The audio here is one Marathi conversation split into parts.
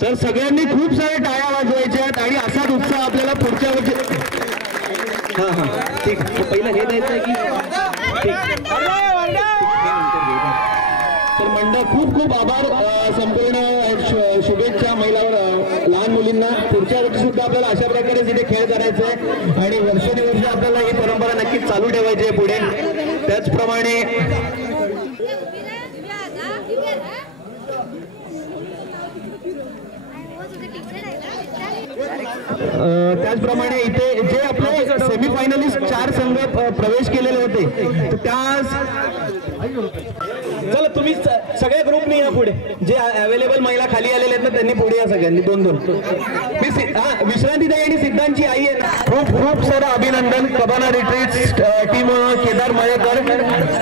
सर सगळ्यांनी खूप सारे टाळ्या वाजवायच्या आहेत आणि असाच उत्साह आपल्याला पुढच्या वर्षी ठीक पहिलं हे द्यायचं आहे की तर मंडळ खूप खूप आभार संपूर्ण शुभेच्छा महिलावर लहान मुलींना पुढच्या वर्षी सुद्धा आपल्याला अशा प्रकारे इथे खेळ करायचा आहे आणि वर्षानुवर्ष आपल्याला ही परंपरा नक्कीच चालू ठेवायची आहे पुढे त्याचप्रमाणे इथे जे आपले सेमीफायनलिस्ट 4 संघ प्रवेश केलेले होते तर त्या चला तुम्ही सगळ्या ग्रुपनी या पुढे जे अवेलेबल महिला खाली आलेले आहेत ना त्यांनी पुढे या सगळ्यांनी 2-2 विश्रांतीताई आणि सिद्धांची आई आहे खूप खूप सारं अभिनंदन कबाना रिट्रीट्स टीम केदार मळेकर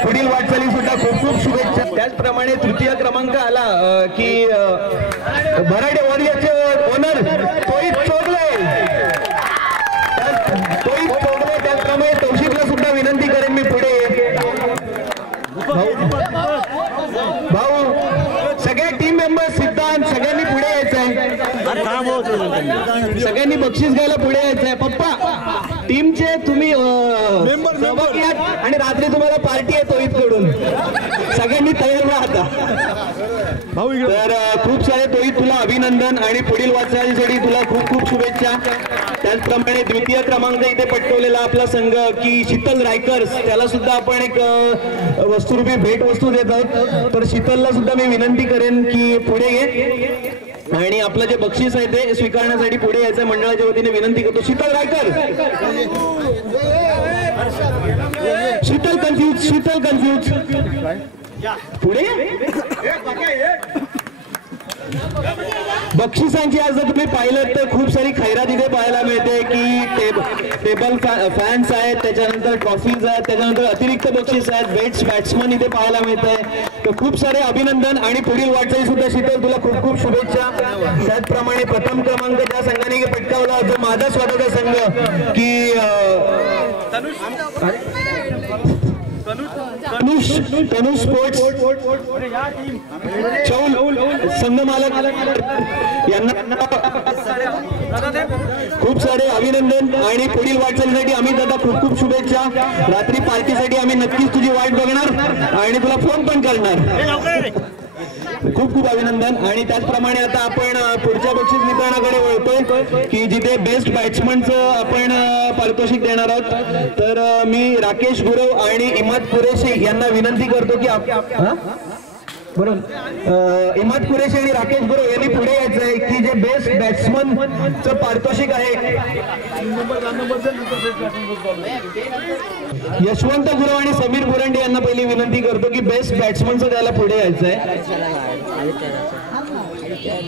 पुढील वाटचाली सुद्धा खूप खूप शुभेच्छा त्याचप्रमाणे तृतीय क्रमांक आला की भराडे वॉरियरचे ओनर तोहित चोगले त्याचप्रमाणे तौशिकला सुद्धा विनंती करेन मी पुढे भाऊ सगळ्या टीम मेंबर्स सिद्धांत सगळ्यांनी पुढे यायचं आहे सगळ्यांनी बक्षीस घ्यायला पुढे यायचं आहे पप्पा टीमचे तुम्ही सहभागी आहात आणि रात्री तुम्हाला पार्टी आहे तोहित कडून सगळ्यांनी तयार राहता तर खूप सारे तोहित तुला अभिनंदन आणि पुढील वाटचालीसाठी तुला खूप खूप शुभेच्छा त्याचप्रमाणे द्वितीय क्रमांक इथे पटकवलेला आपला संघ की शीतल रायकर्स त्याला सुद्धा आपण एक वस्तुरूपी भेट वस्तू देत आहोत तर शीतलला सुद्धा मी विनंती करेन की पुढे ये आणि आपलं जे बक्षीस आहे ते स्वीकारण्यासाठी पुढे यायचं मंडळाच्या वतीने विनंती करतो शीतल रायकर शीतल कन्फ्यूज पुढे बक्षिसांची आज जर तुम्ही पाहिलं तर खूप सारी खैरात इथे पाहायला मिळते की टेबल फॅन्स आहेत त्याच्यानंतर ट्रॉफीज आहेत त्याच्यानंतर अतिरिक्त बक्षीस आहेत बॅट्समन इथे पाहायला मिळत आहे तर खूप सारे अभिनंदन आणि पुढील वाटचाली सुद्धा शीतल तुला खूप खूप शुभेच्छा त्याचप्रमाणे प्रथम क्रमांक ज्या संघाने पटकावला जो माझा स्वतःचा संघ की तनुष स्पोर्ट्स संघ मालक यांना खूप सारे अभिनंदन आणि पुढील वाटचालीसाठी आम्ही दादा खूप खूप शुभेच्छा रात्री पार्टीसाठी आम्ही नक्कीच तुझी वाट बघणार आणि तुला फोन पण करणार खूप खूप अभिनंदन आणि त्याचप्रमाणे आता आपण पुढच्या बक्षीस वितरणाकडे वळतोय की जिथे बेस्ट बॅट्समनचं आपण पारितोषिक देणार आहोत तर मी राकेश गुरव आणि इमाद कुरेशी यांना विनंती करतो की बरोबर इमाद कुरेशी आणि राकेश गुरव यांनी पुढे यायचं आहे की जे बेस्ट बॅट्समनचं पारितोषिक आहे यशवंत गुरव आणि समीर बुरंडे यांना पहिली विनंती करतो की बेस्ट बॅट्समनचं त्याला पुढे यायचं आहे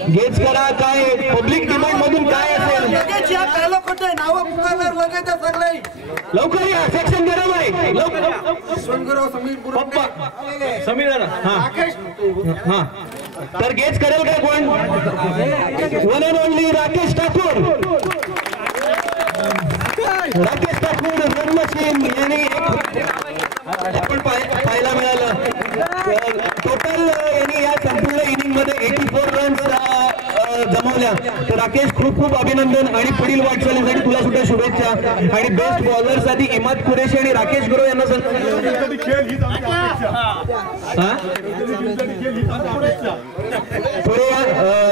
गेच करा काय पब्लिक डिमांड मधून काय असेल लवकर या सेक्शन गरम आहे समीर हा तर गेच करेल काय कोण one and only Rakesh Thakur run machine यांनी आपण पाहायला मिळालं टोटल यांनी या संपूर्ण इनिंग मध्ये 84 रन्स जमवल्या तर राकेश खूप खूप अभिनंदन आणि पुढील वाटचालीसाठी तुला सुद्धा शुभेच्छा आणि बेस्ट बॉलर साठी इमाद कुरेशी आणि राकेश गुरव यांना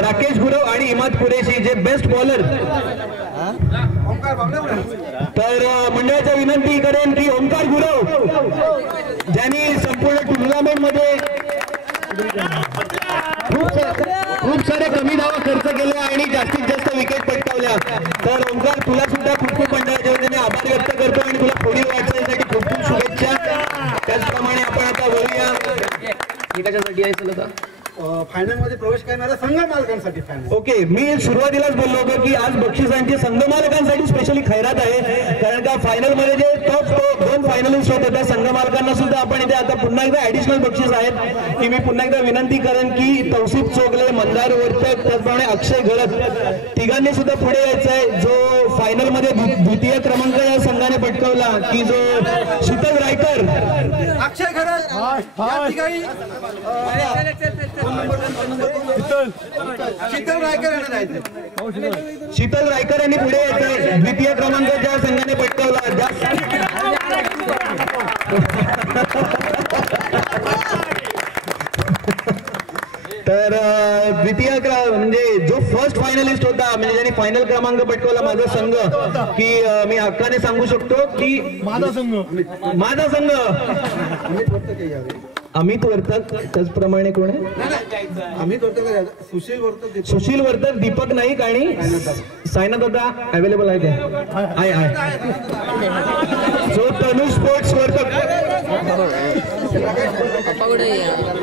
राकेश गुरव आणि इमाद कुरेशी जे बेस्ट बॉलर तर मंडळाच्या विनंती करेन की ओंकार गुरव ज्यांनी संपूर्ण टुर्नामेंट मध्ये खूप सारे कमी धावा खर्च केले आणि जास्तीत जास्त विकेट पटकावल्या तर ओंकार तुला सुद्धा खूप खूप मंडळाच्या वतीने आभार व्यक्त करतो आणि तुला पुढील वाटचालीसाठी खूप खूप शुभेच्छा त्याचप्रमाणे आपण आता बोलूया कशासाठी यायचं होतं फायनल मध्ये प्रवेश करणाऱ्या संघ मालकांसाठी ओके मी सुरुवातीलाच बोललो होतो की आज बक्षिसांची संघ मालकांसाठी स्पेशली खैरात आहे कारण का फायनल मध्ये जे टॉप 2 फायनलिस्ट होते त्या संघ मालकांना सुद्धा आपण इथे आता पुन्हा एकदा ऍडिशनल बक्षीस आहेत की मी पुन्हा एकदा विनंती करेन की तौसिफ चोगले मंदार वर्तक त्याचप्रमाणे अक्षय घडत तिघांनी सुद्धा पुढे यायचं आहे जो फायनल मध्ये द्वितीय क्रमांक या संघाने पटकावला की जो शीतल रायकर अक्षय घडत या ठिकाणी शीतल रायकर यांना जायचं. शीतल रायकर यांनी पुढे यायचंय. द्वितीय क्रमांकाच्या संघाने पटकावला. तर द्वितीय म्हणजे जो फर्स्ट फायनलिस्ट होता, म्हणजे ज्यांनी फायनल क्रमांक पटकावला माझा संघ, की मी हक्काने सांगू शकतो की माझा संघ अमित वर्तक. त्याचप्रमाणे कोण आहे? अमित वर्तक, सुशील वर्तक, दीपक नाईक आणि सायनाथ दादा अवेलेबल आहे का? आहे. सो तनु स्पोर्ट्स वर्तक.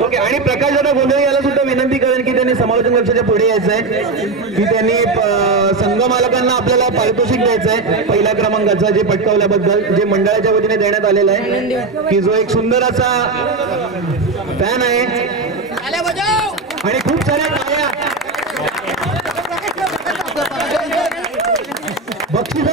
ओके. आणि प्रकाश दादा गोंधळे याला सुद्धा विनंती करेन की त्यांनी समालोचन कक्षाच्या पुढे यायचंय, की त्यांनी संघ मालकांना आपल्याला पारितोषिक द्यायचंय पहिल्या क्रमांकाचं जे पटकावल्याबद्दल, जे मंडळाच्या वतीने देण्यात आलेलं आहे, की जो एक सुंदर असा फॅन आहे आणि खूप साऱ्या टाळ्या बक्षीस.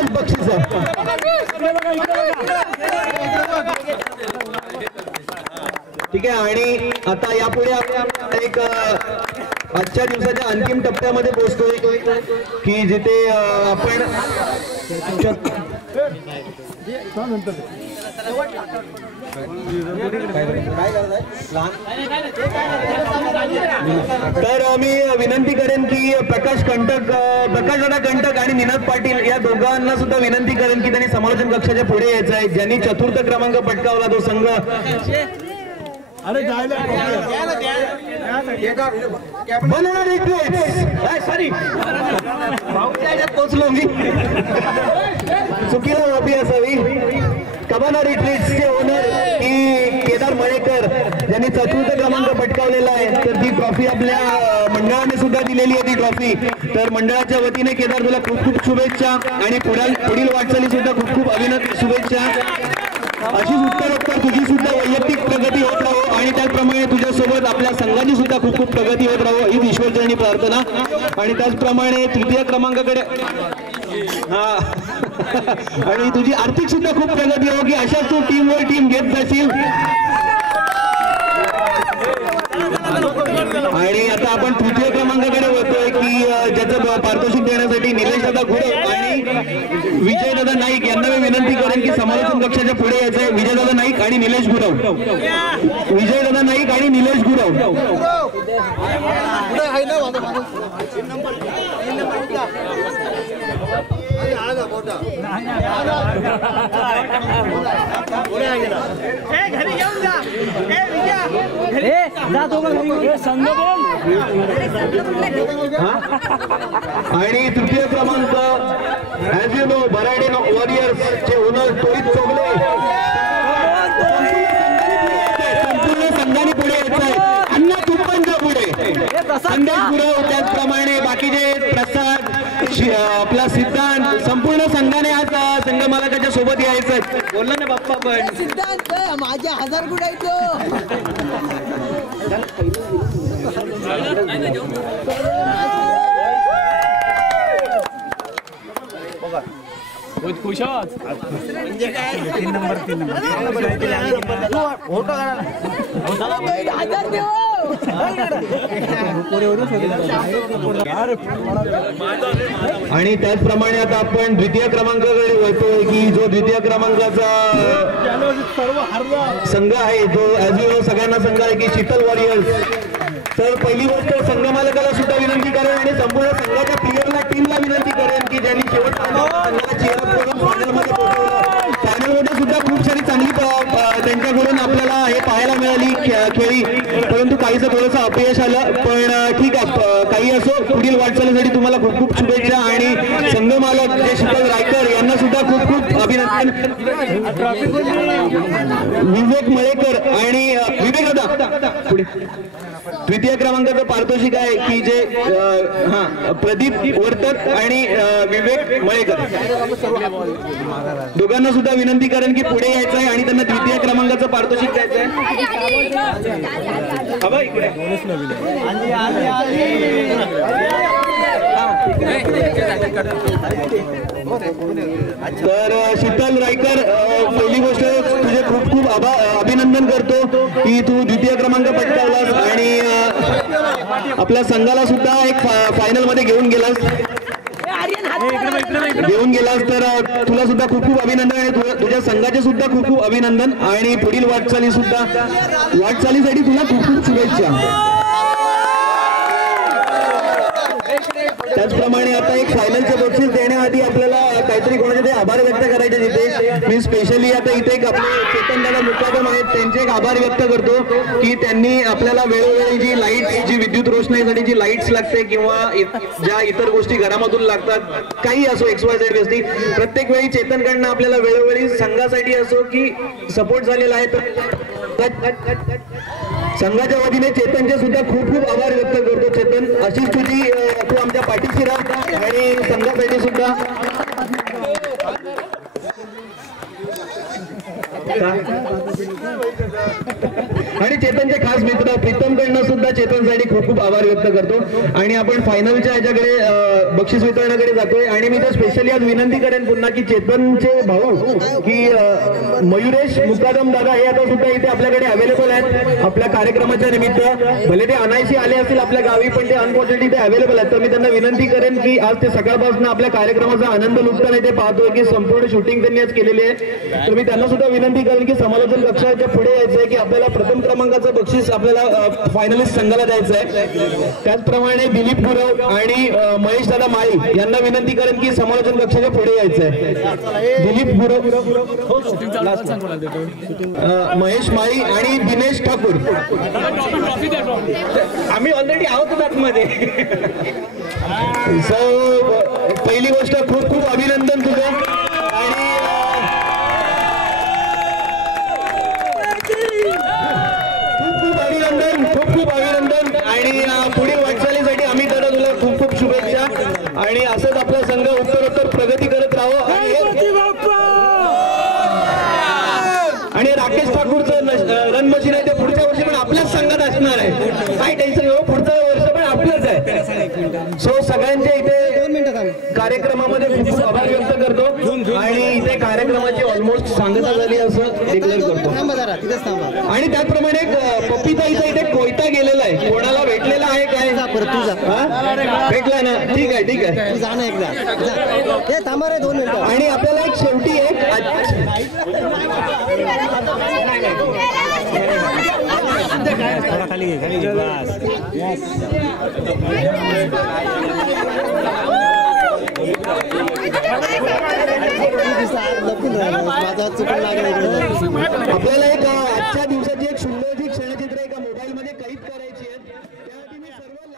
ठीक आहे. आणि आता यापुढे आपण एक आजच्या दिवसाच्या अंतिम टप्प्यामध्ये पोहोचतोय, की जिथे आपण तर मी विनंती करेन की प्रकाश दादा कंटक आणि निनाद पाटील या दोघांना सुद्धा विनंती करेन की त्यांनी समालोचन कक्षाच्या पुढे यायचं आहे. ज्यांनी चतुर्थ क्रमांक पटकावला तो संघ. सॉरी पोचलो मी, चुकीला माफी असावी. कबाना रिट्रीट्सचे ओनर की केदार मळेकर यांनी चतुर्थ क्रमांक पटकावलेला आहे. तर ती ट्रॉफी आपल्या मंडळाने सुद्धा दिलेली आहे ती ट्रॉफी. तर मंडळाच्या वतीने केदार तुला खूप खूप शुभेच्छा आणि पुढील वाटचाली सुद्धा खूप खूप शुभेच्छा. अशीच उत्तर तुझी सुद्धा वैयक्तिक प्रगती होत राहो आणि त्याचप्रमाणे तुझ्यासोबत आपल्या संघाची सुद्धा खूप खूप प्रगती होत राहो ही ईश्वरचरणी प्रार्थना. आणि त्याचप्रमाणे तृतीय क्रमांकाकडे आणि तुझी आर्थिक सुद्धा खूप प्रगती हो, की अशाच तू टीमवर टीम घेत जाशील. आणि आता आपण तृतीय क्रमांकाकडे वळतोय, की ज्याचं पारितोषिक देण्यासाठी निलेश दादा गुरव आणि विजय दादा नाईक यांना मी विनंती करेन की समालोचन कक्षाच्या पुढे यायचंय. विजय दादा नाईक आणि निलेश गुरव. विजय दादा नाईक आणि निलेश गुरव. आणि तृतीय क्रमांक as you know Barade warriors चे ओनर तोहित चोगले. संपूर्ण संघाने पुढे यायचंय. अण्णा तुप्पांच्या पुढे संदेश गुरव, त्याचप्रमाणे बाकीचे प्रसाद, आपला सिद्धांत, संपूर्ण संघाने आज संघ मालकाच्या सोबत यायचंय. बोलला ना बाप्पा पण सिद्धांत माझ्या 1000 गुणायचं. खुश म्हणजे काय 3 नंबर आणि त्याचप्रमाणे आता आपण द्वितीय क्रमांकाकडे वळतोय, की जो द्वितीय क्रमांकाचा संघ आहे जो ॲज यू नो सगळ्यांना संघ आहे की शीतल वॉरियर्स. तर पहिली गोष्ट संघ मालकाला सुद्धा विनंती करेन आणि संपूर्ण संघाच्या प्लेयरला टीमला विनंती करेन की ज्यांनी शेवटच्या चेअरअप करून फायनलमध्ये पोहोचवलं. फायनलमध्ये सुद्धा खूप सारी चांगली त्यांच्याकडून आपल्याला हे पाहायला मिळाली खेळी, परंतु काहीच थोडंसं अपयश आलं. पण ठीक आहे, काही असो, पुढील वाटचालीसाठी तुम्हाला खूप खूप शुभेच्छा. आणि संघ मालक जे शीतल रायकर यांना सुद्धा खूप खूप अभिनंदन. विवेक मळेकर आणि विवेक दादा पुढे. द्वितीय क्रमांकाचं पारितोषिक आहे की जे प्रदीप वर्तक आणि विवेक मळेकर दोघांना सुद्धा विनंती करेन की पुढे यायचं आहे आणि त्यांना द्वितीय क्रमांकाचं पारितोषिक द्यायचं आहे. तर शीतल रायकर, पहिली गोष्ट तुझे खूप खूप अभिनंदन करतो की तू द्वितीय क्रमांक पटकावलास आणि आपल्या संघाला सुद्धा एक फायनल मध्ये घेऊन गेलास. तर तुला सुद्धा खूप खूप अभिनंदन आणि तुझ्या संघाचे सुद्धा खूप खूप अभिनंदन आणि पुढील वाटचालीसाठी तुला खूप खूप शुभेच्छा. त्याचप्रमाणे आता एक फायनलचे बक्षीस देण्याआधी आपल्याला काहीतरी कोणाचे ते आभार व्यक्त करायचे तिथे. मी स्पेशली आता इथे एक आपले चेतन दादा मुक्कादम आहेत त्यांचे एक आभार व्यक्त करतो की त्यांनी आपल्याला वेळोवेळी जी लाईट्स, जी विद्युत रोषणाईसाठी जी लाईट्स लागते किंवा ज्या इतर गोष्टी घरामधून लागतात, काही असो XYZ गोष्टी, प्रत्येक वेळी चेतनकडनं आपल्याला वेळोवेळी संघासाठी असो की सपोर्ट झालेला आहे. तर संघाच्या वतीने चेतनचे सुद्धा खूप खूप आभार व्यक्त करतो. चेतन, अशीच तू आमच्या पाठीशी राहा आणि संघासाठी सुद्धा आणि चेतनचे खास मित्र प्रीतम कडनं सुद्धा चेतनसाठी खूप खूप आभार व्यक्त करतो. आणि आपण फायनलच्या ह्याच्याकडे बक्षीस वितरणाकडे जातोय आणि मी तर स्पेशली आज विनंती करेन पुन्हा की चेतनचे भाऊ की मयुरेश मुकादम दादा हे आता सुद्धा इथे आपल्याकडे अवेलेबल आहेत आपल्या कार्यक्रमाच्या निमित्त. भले ते अनायशी आले असतील आपल्या गावी पण ते अनफॉर्च्युनेटली इथे अवेलेबल आहेत. तर मी त्यांना विनंती करेन की आज ते सकाळपासून आपल्या कार्यक्रमाचा आनंद लुटताना इथे पाहतोय की संपूर्ण शूटिंग त्यांनी आज केलेली आहे. तर मी त्यांना सुद्धा विनंती करेन की समालोचन कक्षाच्या पुढे यायचं आहे की आपल्याला प्रथम क्रमांकाचं बक्षीस आपल्याला फायनलिस्ट संघाला द्यायचं आहे. त्याचप्रमाणे दिलीप गुरव आणि महेश दादा माळी यांना विनंती करेन की समालोचन कक्षाच्या पुढे यायचं आहे. दिलीप गुरव, महेश माळी आणि दिनेश ठाकूर. आम्ही ऑलरेडी आहोत आतमध्ये. पहिली गोष्ट खूप खूप अभिनंदन तुझं आणि खूप खूप अभिनंदन आणि पुढील वाटचालीसाठी आम्ही दादा तुला खूप खूप शुभेच्छा आणि असंच आपला संघ उत्तरोत्तर प्रगती करत राहावं. आणि राकेश ठाकूरचं रन मशीन आहे ते पुढच्या वर्षी पण आपल्याच संघात असणार आहे. काय टेन्शन घेऊ, पुढचं वर्ष पण आपलंच आहे. सो सगळ्यांच्या इथे कार्यक्रमामध्ये खूप खूप आभार व्यक्त करतो आणि इथे कार्यक्रमाची ऑलमोस्ट सांगता झाली असं डिक्लेअर करतो. आणि त्याचप्रमाणे पप्पीचा इथे कोयता गेलेला आहे, कोणाला भेटलेला आहे काय? भेटला ना, ठीक आहे ठीक आहे. आणि आपल्याला एक शेवटी खाली आपल्याला एक आजच्या